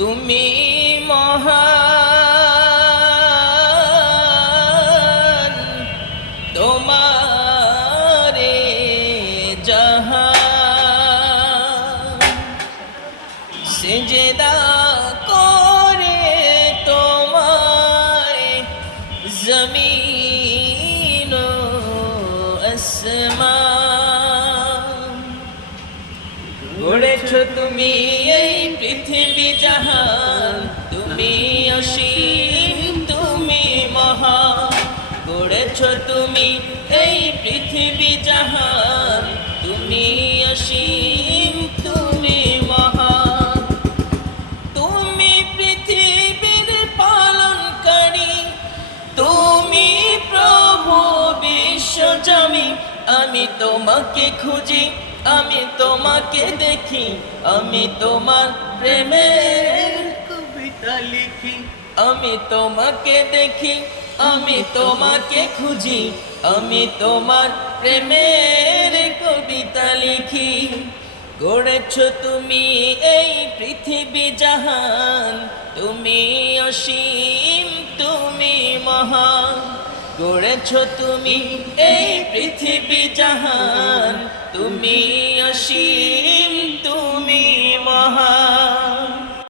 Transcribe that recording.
তুমি মহান, তোমারে জাহান, সিজদা করে তোমায় জমিন ও আসমান। গড়েছ তুমি এই পৃথিবী জাহান, তুমি অসীম, তুমি মহান। গড়েছ তুমি এই পৃথিবী জাহান, তুমি অসীম, তুমি মহান। তুমি পৃথিবীর পালনকারী, তুমি প্রভু বিশ্বজামি। আমি তোমাকে খুঁজি, আমি তোমাকে দেখি, আমি তোমার প্রেমের কবিতা লিখি। আমি তোমাকে দেখি, আমি তোমাকে খুঁজি, আমি তোমার প্রেমের কবিতা লিখি। গড়েছ তুমি এই পৃথিবী জাহান, তুমি অসীম, তুমি মহান। গড়েছ তুমি এই পৃথিবী জাহান, তুমি অসীম।